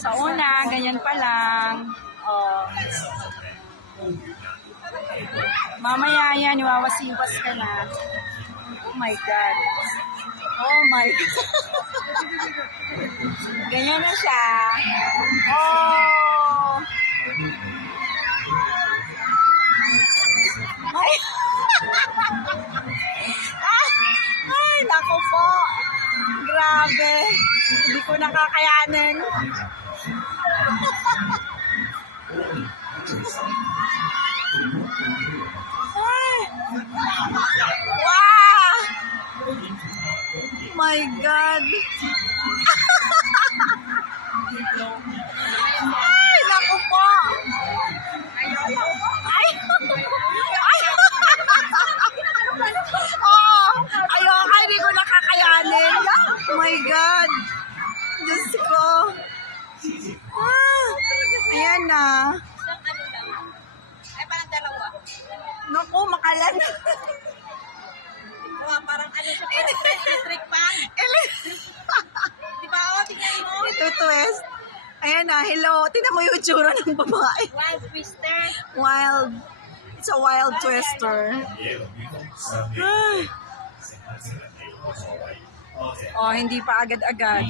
Sa una, ganyan pa lang. Oh. Mamaya yan, iwawasiwas ka na. Oh my God. Oh my God. Ganyan na siya. Oh. Ay. Ay, naku po. Grabe. Hindi ko nakakayanin. Ay. Wow! My God! Ay, naku po! Ay! Ay! Oo! Ayoko, hindi ko nakakayanin. Oh my God! Diyos ko! Ah! Ayan na. Ay, parang dalawa. Naku, makalan. Parang ano siya, electric fan. Di ba, o, tingnan mo. Ito twist. Ayan na, hello. Tingnan mo yung itsura ng babae. Wild twister. Wild. It's a wild twister. Ay. Oh, hindi pa agad-agad.